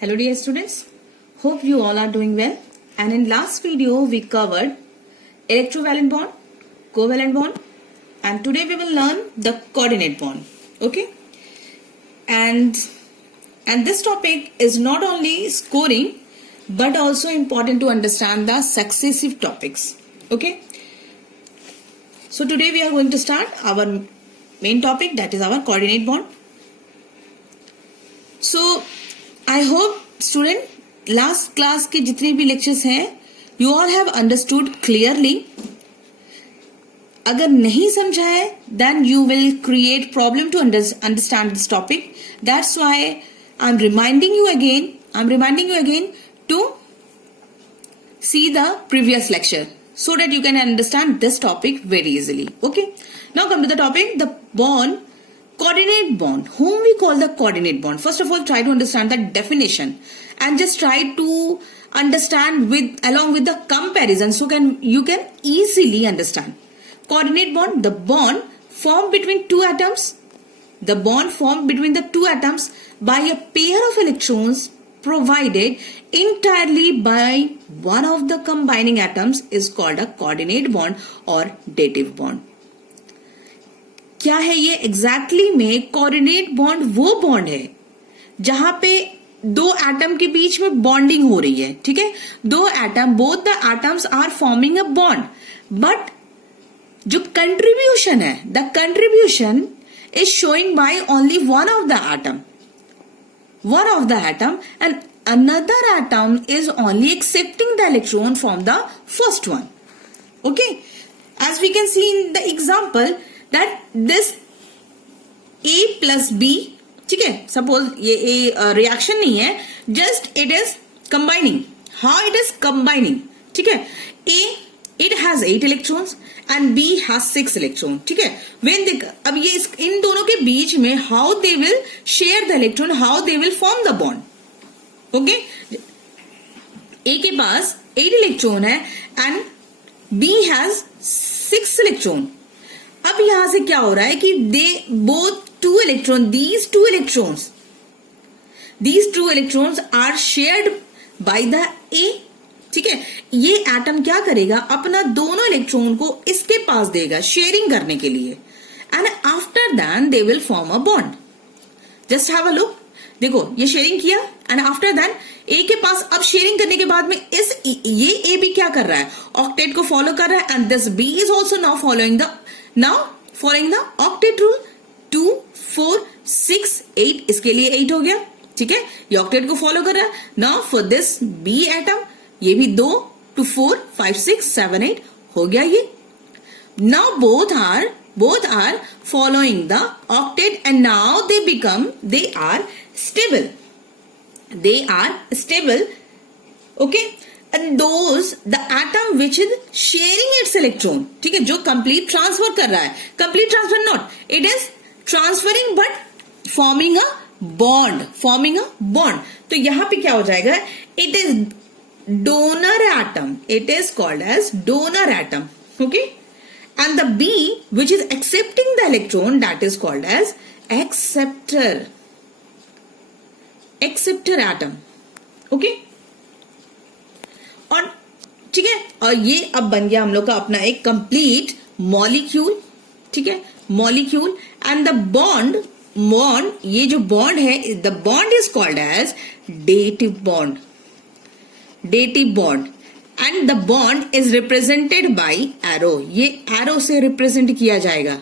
Hello dear students, hope you all are doing well, and in last video we covered electrovalent bond, covalent bond, and today we will learn the coordinate bond. Okay, and this topic is not only scoring but also important to understand the successive topics. Okay, so today we are going to start our main topic, that is our coordinate bond. So I hope student last class के जितने भी lectures हैं you all have understood clearly. अगर नहीं समझा है then you will create problem to understand this topic. That's why I'm reminding you again to see the previous lecture so that you can understand this topic very easily. Okay, now come to the topic, the bond. Coordinate bond, whom we call the coordinate bond. First of all, try to understand the definition and just try to understand along with the comparison so you can easily understand. Coordinate bond, the bond formed between two atoms. The bond formed between the two atoms by a pair of electrons provided entirely by one of the combining atoms is called a coordinate bond or dative bond. क्या है ये exactly में coordinate bond वो bond है जहां पे दो atom के बीच में बॉन्डिंग हो रही है. ठीक है, दो atom, both the atoms are forming a bond, but जो कंट्रीब्यूशन है, the contribution is showing by only one of the atom and another atom is only accepting the electron from the first one. Okay, as we can see in the example that this A plus B, ठीक है, suppose ये A reaction नहीं है, just it is combining. How it is combining? ठीक है, A it has 8 electrons and B has 6 electrons. ठीक है, अब ये इन दोनों के बीच में how they will share the electron, how they will form the bond. Okay, A के पास 8 electron है and B has 6 electron. अब यहां से क्या हो रहा है कि these two electrons are shared by the A. ठीक है, ये एटम क्या करेगा, अपना दोनों इलेक्ट्रॉन को इसके पास देगा शेयरिंग करने के लिए, and after that they will form a bond. Just have a look, देखो ये शेयरिंग किया एंड आफ्टर दैट ए के पास, अब शेयरिंग करने के बाद में ये ए भी क्या कर रहा है, ऑक्टेट को फॉलो कर रहा है, and this B is also now following the octet rule. 2, 4, 6, 8, इसके लिए 8 हो गया. ठीक है, ये ऑक्टेट को फॉलो कर रहा है. Now for this B atom, ये भी 2 to 4, 5, 6, 7, 8 हो गया ये. Now both are following the octet and now they are stable. Okay, and the atom which is sharing its electron, ठीक है, जो complete transfer कर रहा है, complete transfer not, it is transferring but forming a bond. तो यहां पे क्या हो जाएगा, it is donor atom, it is called as donor atom. Okay, and the B which is accepting the electron, that is called as acceptor atom. Okay, और ठीक है, और ये अब बन गया हम लोग का अपना एक कंप्लीट मॉलिक्यूल. ठीक है, मॉलिक्यूल एंड द बॉन्ड, ये जो बॉन्ड है, the bond is called as dative bond and the bond is represented by arrow. ये एरो से रिप्रेजेंट किया जाएगा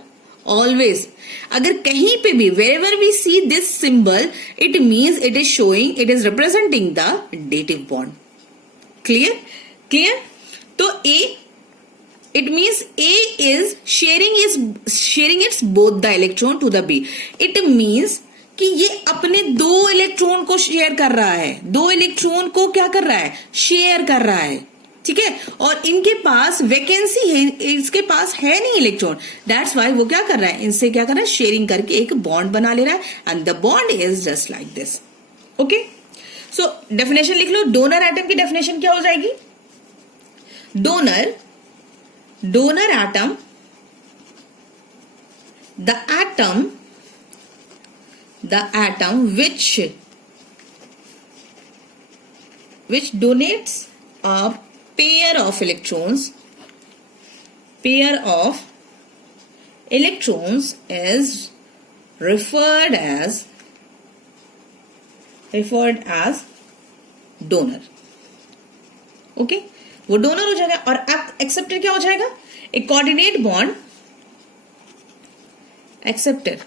ऑलवेज. अगर कहीं पे भी wherever we see this symbol, it means it is showing, it is representing the dative bond. Clear? तो A, it means A is sharing its both the electron to the B. It means कि ये अपने दो electron को share कर रहा है, दो इलेक्ट्रॉन को क्या कर रहा है, शेयर कर रहा है. ठीक है, और इनके पास वैकेंसी है, इसके पास है नहीं इलेक्ट्रॉन, दैट्स वाई वो क्या कर रहा है, इनसे क्या कर रहा है, शेयरिंग करके एक बॉन्ड बना ले रहा है, and the bond is just like this. Okay, so definition लिख लो. डोनर एटम की डेफिनेशन क्या हो जाएगी, donor atom, the atom which which donates a pair of electrons is referred as donor. Okay, वो डोनर हो जाएगा. और एक्सेप्टर क्या हो जाएगा? A coordinate bond acceptor.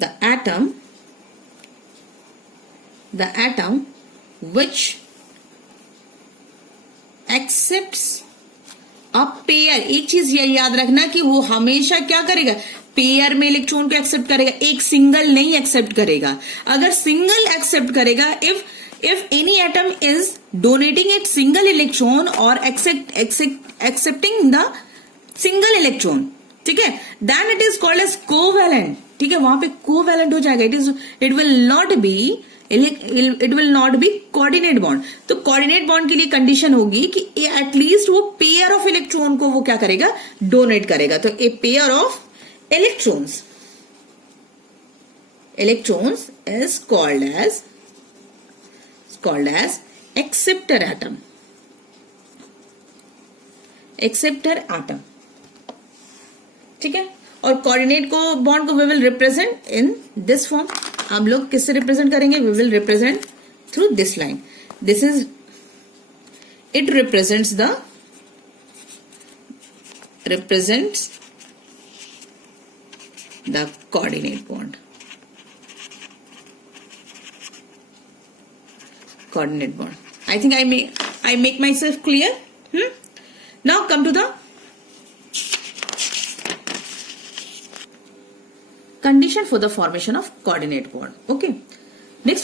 The atom which accepts a pair. एक चीज ये याद रखना कि वो हमेशा क्या करेगा? पेयर में इलेक्ट्रॉन को एक्सेप्ट करेगा, एक सिंगल नहीं एक्सेप्ट करेगा. अगर सिंगल एक्सेप्ट करेगा, if any atom is donating a single electron or accepting the single electron, ठीक है, then it is called as covalent. ठीक है, वहां पे कोवैलेंट हो जाएगा. It will not be coordinate bond. तो कोऑर्डिनेट बॉन्ड के लिए कंडीशन होगी कि एटलीस्ट वो पेयर ऑफ इलेक्ट्रॉन को वो क्या करेगा? डोनेट करेगा. तो A pair of electrons is called as acceptor atom. ठीक है. और कोऑर्डिनेट को बॉन्ड को we will represent in this form. हम लोग किससे रिप्रेजेंट करेंगे? We will represent through this line. This is it represents the coordinate bond. I think I make myself clear. Now come to the condition for the formation of coordinate bond. Okay, next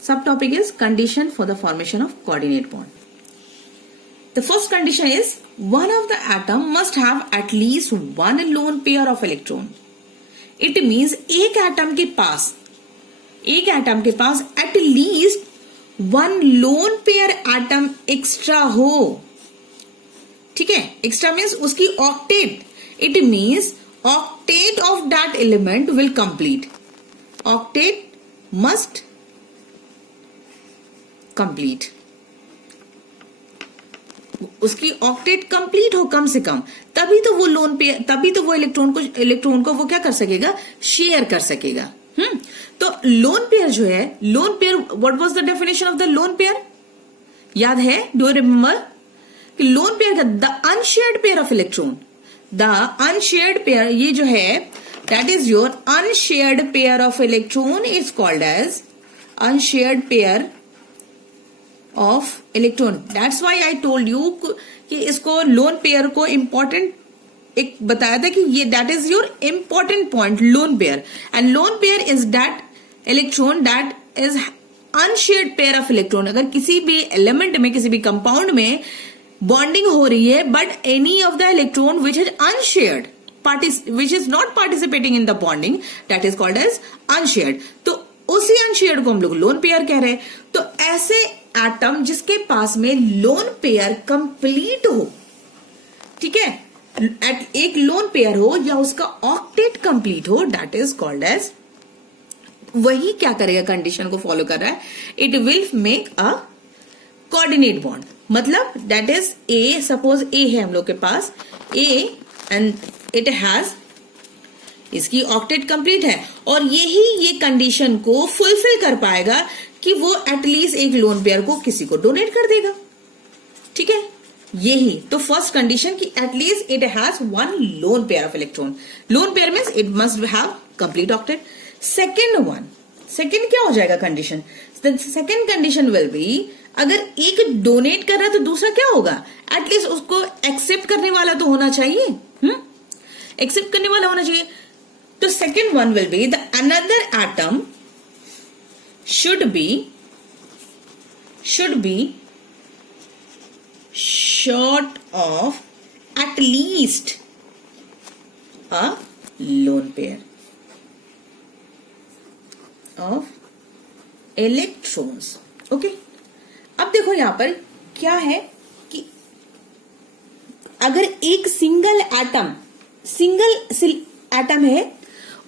subtopic is condition for the formation of coordinate bond. The first condition is one of the atom must have at least one lone pair of electron. It means एक atom के पास at least one lone pair atom extra हो. ठीक है, extra means उसकी octet. It means octet of that element will complete. Octet must complete. उसकी octet complete हो कम से कम, तभी तो वो इलेक्ट्रॉन को वो क्या कर सकेगा? शेयर कर सकेगा. तो लोन पेयर जो है, lone pair, what was the definition of the lone pair? याद है? Do you remember? कि लोन पेयर का the unshared pair of electron. The unshared pair ये जो है, that is your unshared pair of electron is called as unshared pair of electron. That's why I told you कि इसको lone pair को important एक बताया था कि ये that is your important point, lone pair. And lone pair is that electron that is unshared pair of electron. अगर किसी भी एलिमेंट में, किसी भी कंपाउंड में बॉन्डिंग हो रही है, but any of the electron which is unshared, which is not participating in the bonding, that is called as unshared. तो उसी अनशेयर्ड को हम लोग लोन पेयर कह रहे हैं. तो ऐसे एटम जिसके पास में लोन पेयर कंप्लीट हो, ठीक है, एक लोन पेयर हो या उसका ऑक्टेट कंप्लीट हो, दैट इज कॉल्ड एज, वही क्या करेगा? कंडीशन को फॉलो कर रहा है. It will make a coordinate bond. मतलब दैट इज ए, सपोज ए है हम लोग के पास, ए एंड इट हैज, इसकी ऑक्टेट कंप्लीट है, और यही ये कंडीशन को फुलफिल कर पाएगा कि वो एटलीस्ट एक लोन पेयर को किसी को डोनेट कर देगा. ठीक है, यही तो फर्स्ट कंडीशन कि at least it has one lone pair of electron. Lone pair means it must have complete octet. Second क्या हो जाएगा condition? Second condition will be, अगर एक डोनेट कर रहा है तो दूसरा क्या होगा? एटलीस्ट उसको एक्सेप्ट करने वाला तो होना चाहिए. एक्सेप्ट करने वाला होना चाहिए. तो second one will be the another atom should be short of at least a lone pair of electrons. Okay, अब देखो यहां पर क्या है कि अगर एक सिंगल एटम है,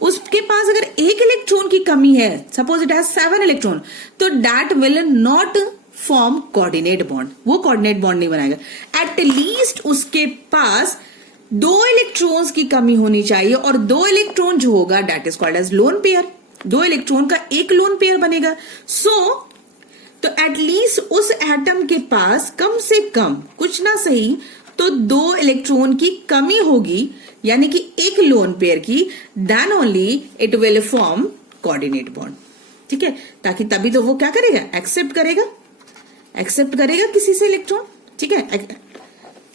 उसके पास अगर एक इलेक्ट्रॉन की कमी है, सपोज इट हैज 7 इलेक्ट्रॉन, तो that will not form coordinate bond, वो कोऑर्डिनेट बॉन्ड नहीं बनाएगा। एट लीस्ट उसके पास 2 इलेक्ट्रॉन्स की कमी होनी चाहिए, और 2 इलेक्ट्रॉन जो होगा that is called as lone pair. 2 electron का एक लोन पेयर बनेगा। तो एटलीस्ट उस एटम के पास कम से कम कुछ ना सही तो 2 इलेक्ट्रॉन की कमी होगी, यानी कि एक लोन पेयर की, then only it will form coordinate bond. ठीक है, ताकि तभी तो वो क्या करेगा, एक्सेप्ट करेगा किसी से इलेक्ट्रॉन। ठीक है,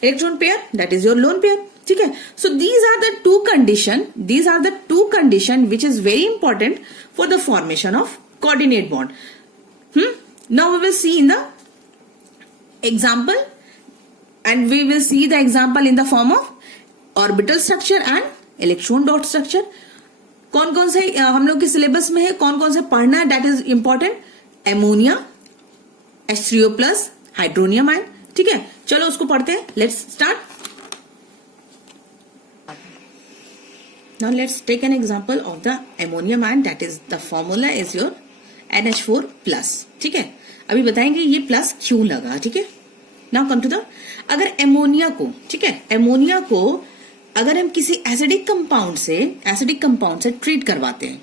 electron pair that is your lone pair. ठीक है, so these are the two condition which is very important for the formation of coordinate bond. Now we will see in the example, and we will see the example in the form of orbital structure and electron dot structure. कौन कौन से हम लोग के syllabus में है, कौन कौन से पढ़ना है, that is important. Ammonia, H3O+, hydronium ion. ठीक है, चलो उसको पढ़ते हैं। Let's start. Now let's take an example of the ammonium ion, that is the formula is your NH4+। ठीक है, अभी बताएंगे ये प्लस क्यों लगा। ठीक है, नाउ कम टू द, अगर एमोनिया को, ठीक है, एमोनिया को अगर हम किसी एसिडिक कंपाउंड से ट्रीट करवाते हैं,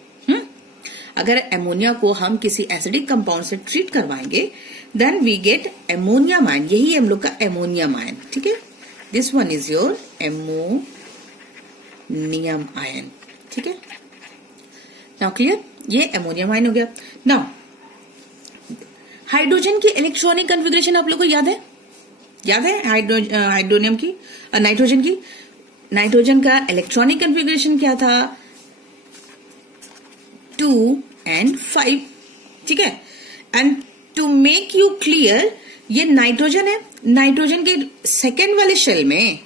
अगर एमोनिया को हम एसिडिक कंपाउंड से ट्रीट करवाएंगे, then we get ammonium ion. यही हम लोग का एमोनियम आयन। ठीक है, this one is your ammonium ion. ठीक है, नाउ क्लियर, ये एमोनियम आयन हो गया। नाउ हाइड्रोजन की इलेक्ट्रॉनिक कॉन्फ़िगरेशन आप लोग को याद है हाइड्रोनियम की, नाइट्रोजन का इलेक्ट्रॉनिक कॉन्फ़िगरेशन क्या था, 2 and 5। ठीक है, and to make you clear, ये नाइट्रोजन है, नाइट्रोजन के सेकेंड वाले शेल में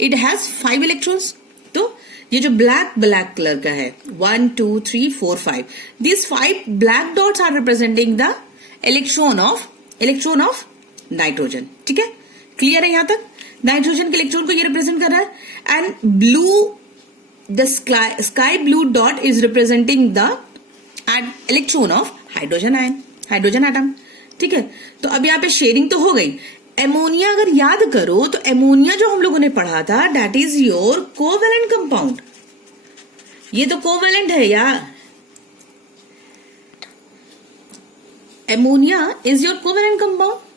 इट हैज 5 इलेक्ट्रॉन्स। तो ये जो ब्लैक कलर का है, 1 2 3 4 5, this 5 black dots are representing the electron of nitrogen. ठीक है, क्लियर है यहां तक। नाइट्रोजन के इलेक्ट्रॉन को ये रिप्रेजेंट कर रहा है, and blue, the sky blue dot is representing the electron of hydrogen atom. ठीक है, तो अब यहाँ पे शेयरिंग तो हो गई। एमोनिया अगर याद करो तो एमोनिया जो हम लोगों ने पढ़ा था that is your covalent compound. ये तो कोवेलेंट है यार, ammonia is your covalent compound.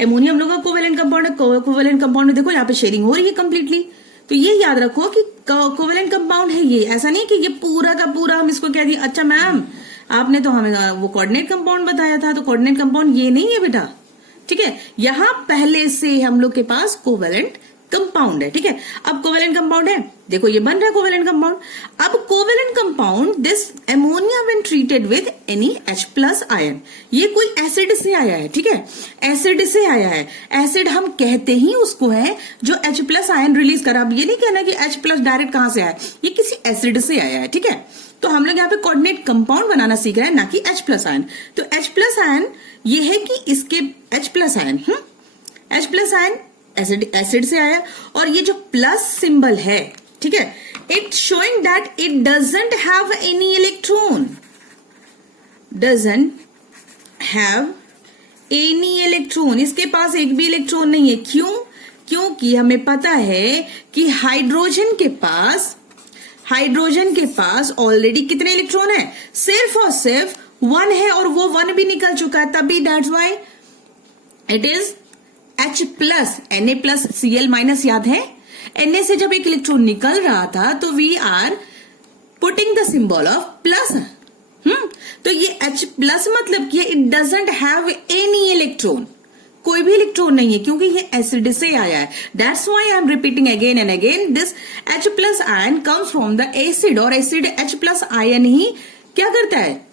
Ammonia हम लोग का कोवेलेंट कंपाउंड है। कोवेलेंट कंपाउंड में देखो यहाँ पे शेयरिंग हो रही है कंप्लीटली। तो ये याद रखो कि कोवेलेंट कंपाउंड है ये, ऐसा नहीं कि ये पूरा का पूरा हम इसको कह दिए अच्छा मैम आपने तो हमें वो कोऑर्डिनेट कंपाउंड बताया था, तो कोऑर्डिनेट कंपाउंड ये नहीं है बेटा। ठीक है, यहां पहले से हम लोग के पास कोवेलेंट कंपाउंड है। ठीक है, अब कोवेलेंट कंपाउंड है, देखो ये बन रहा है कोवेलेंट कंपाउंड। अब covalent compound, this ammonia when treated with any H+ ion, ये कोई एसिड से आया है। ठीक है, एसिड से आया है। एसिड हम कहते ही उसको है जो H+ आयन रिलीज करा। अब ये नहीं कहना कि H+ डायरेक्ट कहां से आया, ये किसी एसिड से आया है। ठीक है, तो हम लोग यहाँ पे कोऑर्डिनेट कंपाउंड बनाना सीख रहे हैं, ना कि H+ आयन। तो H+ आयन ये है कि इसके H+ ion, H+ ion acid से आया, और ये जो प्लस सिंबल है, ठीक है, it showing that it doesn't have any electron, इसके पास एक भी इलेक्ट्रॉन नहीं है। क्यों? क्योंकि हमें पता है कि हाइड्रोजन के पास ऑलरेडी कितने इलेक्ट्रॉन है, सिर्फ और सिर्फ 1 है, और वो 1 भी निकल चुका है, तभी that's why it is H+, Na+Cl- याद है, Na से जब एक इलेक्ट्रॉन निकल रहा था तो we are putting the symbol of plus. तो ये H+ मतलब कि it doesn't have any electron, कोई भी इलेक्ट्रॉन नहीं है, क्योंकि ये एसिड से आया है। That's why I am repeating again and again, this H+ ion comes from the acid, और एसिड H+ आयन ही क्या करता है,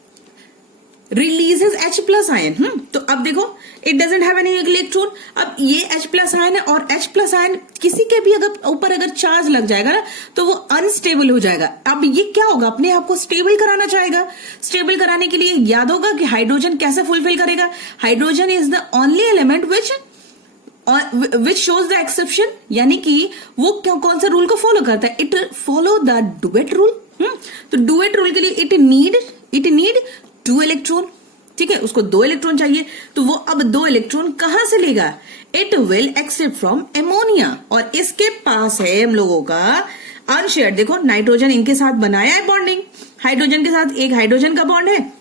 रिलीजेस H+ आयन। तो अब देखो it doesn't have any electron. अब ये H+ आयन है, और H+ आयन किसी के भी ऊपर अगर चार्ज लग जाएगा ना तो वो अनस्टेबल हो जाएगा। अब ये क्या होगा, अपने आप को स्टेबल कराना चाहेगा। स्टेबल कराने के लिए याद होगा कि हाइड्रोजन कैसे फुलफिल करेगा, hydrogen is the only element which shows the exception, यानी कि वो कौन सा रूल को फॉलो करता है, it follow the duet rule. तो डुएट रूल के लिए इट नीड 2 इलेक्ट्रॉन, ठीक है, उसको 2 इलेक्ट्रॉन चाहिए, तो वो अब 2 इलेक्ट्रॉन कहां से लेगा? It will accept from ammonia, और इसके पास है हम लोगों का अनशेयर्ड, देखो नाइट्रोजन इनके साथ बनाया है बॉन्डिंग, हाइड्रोजन के साथ एक हाइड्रोजन का बॉन्ड है,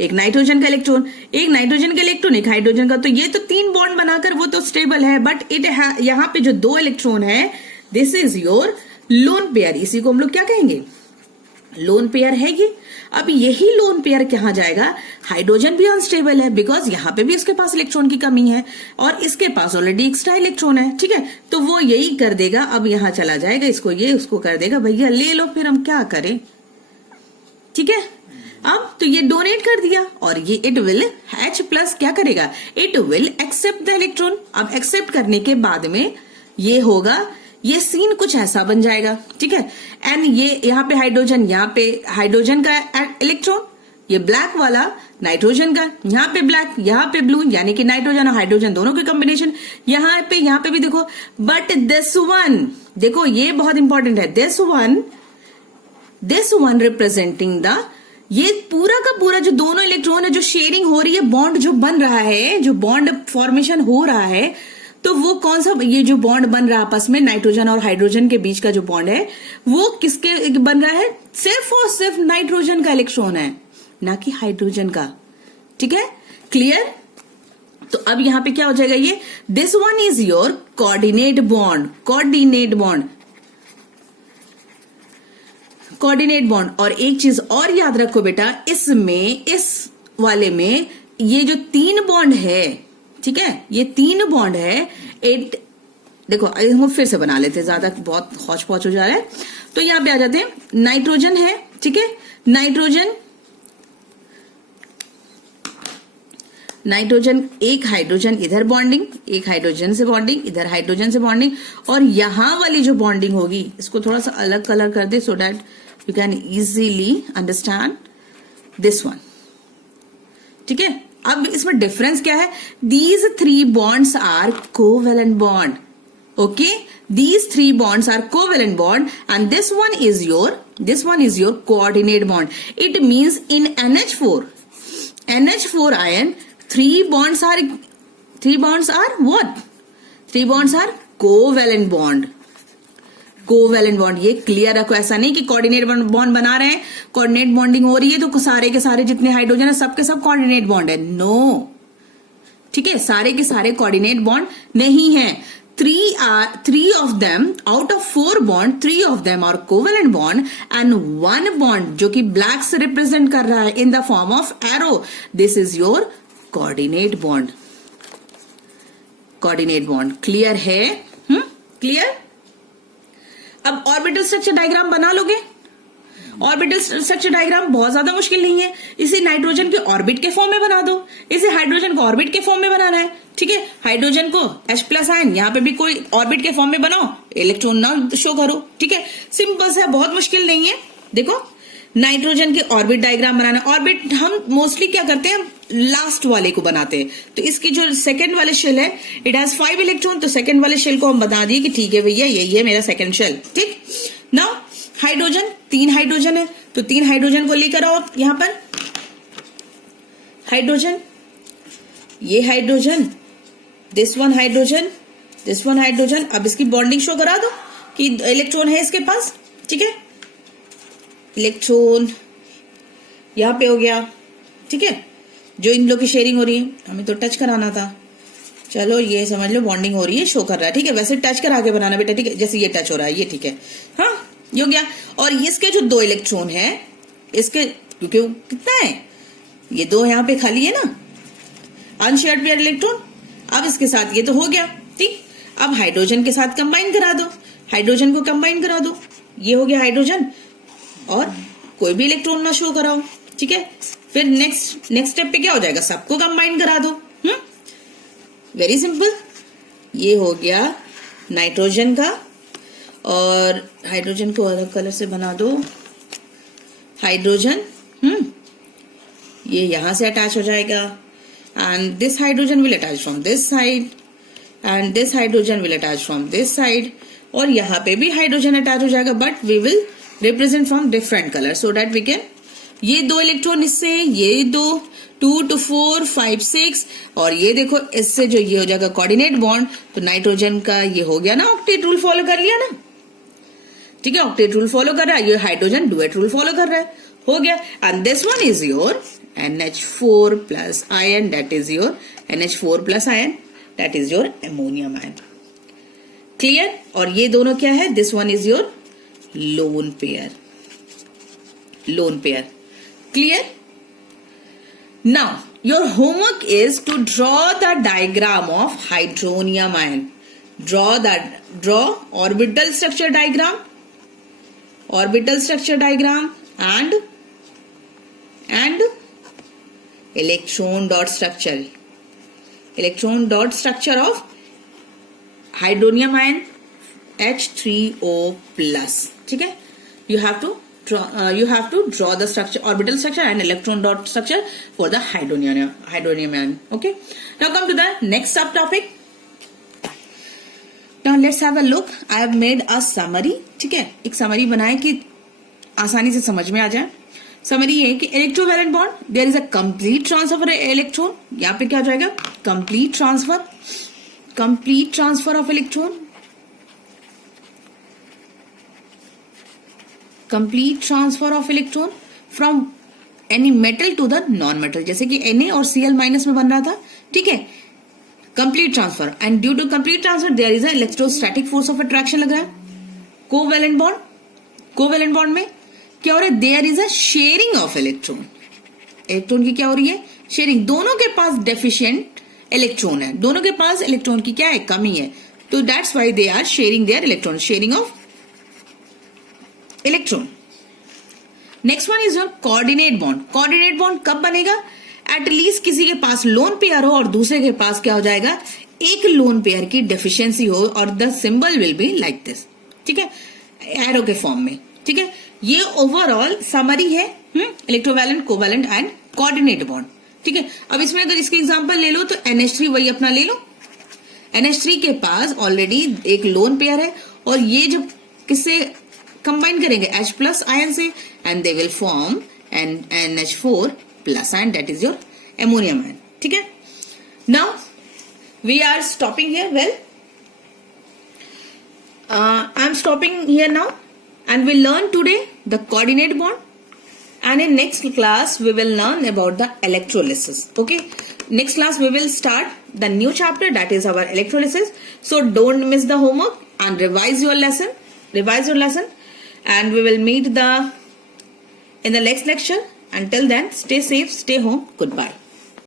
एक नाइट्रोजन का इलेक्ट्रॉन, एक नाइट्रोजन का इलेक्ट्रॉन, एक हाइड्रोजन का, तो ये तो 3 बॉन्ड बनाकर वो तो स्टेबल है, बट यहाँ पे जो 2 इलेक्ट्रॉन है, this is your lone pair, इसी को हम लोग क्या कहेंगे? लोन पेयर है ये। अब यही लोन पेयर कहां जाएगा? हाइड्रोजन भी अनस्टेबल है, बिकॉज यहां पे भी इसके पास इलेक्ट्रॉन की कमी है और इसके पास ऑलरेडी एक्स्ट्रा इलेक्ट्रॉन है, ठीक है, तो वो यही कर देगा, अब यहां चला जाएगा, इसको ये उसको कर देगा, भैया ले लो, फिर हम क्या करें, ठीक है। अब तो ये डोनेट कर दिया और ये इट विल H+ क्या करेगा? It will accept the electron. अब एक्सेप्ट करने के बाद में ये होगा, ये सीन कुछ ऐसा बन जाएगा, ठीक है, एंड ये यहाँ पे हाइड्रोजन, यहाँ पे हाइड्रोजन का इलेक्ट्रॉन, ये ब्लैक वाला नाइट्रोजन का, यहाँ पे ब्लैक, यहाँ पे ब्लू, यानी कि नाइट्रोजन और हाइड्रोजन दोनों के कॉम्बिनेशन, यहाँ पे भी देखो, बट दिस वन, देखो ये बहुत इंपॉर्टेंट है, दिस वन रिप्रेजेंटिंग द, ये पूरा का पूरा जो दोनों इलेक्ट्रॉन है, जो शेयरिंग हो रही है, बॉन्ड जो बन रहा है, जो बॉन्ड फॉर्मेशन हो रहा है, तो वो कौन सा, ये जो बॉन्ड बन रहा है आपस में नाइट्रोजन और हाइड्रोजन के बीच का जो बॉन्ड है, वो किसके बन रहा है? सिर्फ और सिर्फ नाइट्रोजन का इलेक्ट्रॉन है, ना कि हाइड्रोजन का, ठीक है, क्लियर। तो अब यहां पे क्या हो जाएगा? ये this one is your coordinate bond, coordinate bond. और एक चीज और याद रखो बेटा, इसमें, इस वाले में ये जो 3 बॉन्ड है, ठीक है, ये 3 बॉन्ड है, इट, देखो हम फिर से बना लेते हैं, ज्यादा बहुत हौच पौच हो जा रहा है, तो यहां पे आ जाते हैं, नाइट्रोजन है, ठीक है, नाइट्रोजन, एक हाइड्रोजन इधर बॉन्डिंग, एक हाइड्रोजन से बॉन्डिंग, इधर हाइड्रोजन से बॉन्डिंग, और यहां वाली जो बॉन्डिंग होगी, इसको थोड़ा सा अलग कलर कर दे, so that you can easily understand this one, ठीक है। अब इसमें डिफरेंस क्या है? These 3 bonds are covalent bond, okay, these 3 bonds are covalent bond, and this one is your coordinate bond. It means in NH4 ion 3 bonds are what? 3 bonds are covalent bond, ये clear रखो। ऐसा नहीं कि coordinate bond बना रहे हैं, coordinate bonding हो रही है तो सारे के सारे जितने हाइड्रोजन है सबके सब कोऑर्डिनेट बॉन्ड है, नो, ठीक है, सारे के सारे कोऑर्डिनेट बॉन्ड नहीं है। 3 of them out of 4 bond, 3 of them are covalent bond and 1 bond जो कि ब्लैक से रिप्रेजेंट कर रहा है in the form of arrow, this is your coordinate bond, clear है? क्लियर। अब ऑर्बिटल स्ट्रक्चर डायग्राम बना लोगे? ऑर्बिटल स्ट्रक्चर डायग्राम बहुत ज्यादा मुश्किल नहीं है, इसे नाइट्रोजन के ऑर्बिट के फॉर्म में बना दो, इसे हाइड्रोजन को ऑर्बिट के फॉर्म में बनाना है, ठीक है, हाइड्रोजन को H+ आयन, यहाँ पे भी कोई ऑर्बिट के फॉर्म में बनाओ, इलेक्ट्रॉन ना शो करो, ठीक है, सिंपल सा, बहुत मुश्किल नहीं है। देखो नाइट्रोजन के ऑर्बिट डायग्राम बनाना, ऑर्बिट हम मोस्टली क्या करते हैं, लास्ट वाले को बनाते हैं, तो इसकी जो सेकंड वाले शेल है, इट हैज 5 इलेक्ट्रॉन, तो सेकंड वाले शेल को हम बता दिए कि ठीक है भैया यही है मेरा सेकंड शेल, ठीक। नाउ हाइड्रोजन, 3 हाइड्रोजन है, तो 3 हाइड्रोजन को लेकर आओ यहां पर, हाइड्रोजन, ये हाइड्रोजन, दिस वन हाइड्रोजन, अब इसकी बॉन्डिंग शो करा दो कि इलेक्ट्रॉन है इसके पास, ठीक है, इलेक्ट्रॉन यहां पे हो गया, ठीक है, जो इन लोग की शेयरिंग हो रही है, हमें तो टच कराना था, चलो ये समझ लो बॉन्डिंग हो रही है, शो कर रहा है, ठीक है, वैसे टच करा के बनाना बेटा, ठीक है, जैसे ये टच हो रहा है, ये ठीक है, हाँ ये हो गया। और इसके जो 2 इलेक्ट्रॉन है, इसके क्योंकि कितना है, ये 2 यहाँ पे खाली है ना, अनशेयर्ड पेयर इलेक्ट्रॉन, अब इसके साथ ये तो हो गया, ठीक, अब हाइड्रोजन के साथ कंबाइन करा दो, हाइड्रोजन को कंबाइन करा दो, ये हो गया हाइड्रोजन, और कोई भी इलेक्ट्रॉन ना शो कराओ, ठीक है, फिर नेक्स्ट स्टेप पे क्या हो जाएगा, सबको कंबाइन करा दो, वेरी सिंपल, ये हो गया नाइट्रोजन का, और हाइड्रोजन को अलग कलर से बना दो, हाइड्रोजन, ये यहां से अटैच हो जाएगा, and this hydrogen will attach from this side, and this hydrogen will attach from this side, और यहां पे भी हाइड्रोजन अटैच हो जाएगा, but we will represent from different colors so that we can, ये 2 इलेक्ट्रॉन इससे, ये 2, 2 to 4, 5, 6, और ये देखो इससे जो ये हो जाएगा कोऑर्डिनेट बॉन्ड, तो नाइट्रोजन का ये हो गया ना, ऑक्टेट रूल फॉलो कर लिया ना, ठीक है, ऑक्टेट रूल फॉलो कर रहा है, ये हाइड्रोजन डुएट रूल फॉलो कर रहा है, हो गया. And this one is your NH4 plus ion, that is your NH4 plus ion, that is your ammonium ion. Clear. और ये दोनों क्या है, this one is your lone pair, lone pair. Clear. Now your homework is to draw the diagram of hydronium ion. Draw orbital structure diagram, orbital structure diagram and electron dot structure of hydronium ion H3O plus. ठीक है, you have to draw the structure, orbital structure and electron dot structure for the hydronium ion. Okay, now come to the next subtopic. Now let's have a look. I have made a summary. ठीक है, एक summary बनाए कि आसानी से समझ में आ जाए. समरी ये कि electrovalent bond, there is a complete transfer electron. यहाँ पे क्या हो जाएगा, complete transfer of electron, complete transfer of electron from any metal to the non metal. जैसे कि Na और Cl माइनस में बन रहा था. ठीक है, complete transfer. And due to complete transfer there is a electrostatic force of attraction लग रहा है. कोवैलेंट बॉन्ड में क्या हो रहा है, there is a sharing of electron. Electron की क्या हो रही है, शेयरिंग. दोनों के पास डेफिशिएंट इलेक्ट्रॉन है, दोनों के पास इलेक्ट्रॉन की क्या है, कमी है. तो that's why they are sharing their electron, sharing of electron. Next one is your coordinate bond. Coordinate bond कब बनेगा, एटलीस्ट किसी के पास लोन पेयर हो और दूसरे के पास क्या हो जाएगा, एक लोन पेयर की डेफिशिएंसी हो, और the symbol will be like this. ठीक है, एरो के फॉर्म में. ठीक है, ये ओवरऑल समरी है electrovalent, covalent and coordinate bond. ठीक है, अब इसमें अगर इसके एग्जांपल ले लो तो NH3 वही अपना ले लो. NH3 के पास ऑलरेडी एक लोन पेयर है, और ये जब किससे कंबाइन करेंगे, H प्लस आयन से, and they will form NH4 plus ion, that is your ammonium ion. ठीक है, now we are stopping here. Well, I am stopping here now, and we learn today the coordinate bond, and in next class we will learn about the electrolysis. Okay, next class we will start the new chapter, that is our electrolysis. So don't miss the homework and revise your lesson, and we will meet in the next lecture. Until then, stay safe, stay home. Goodbye.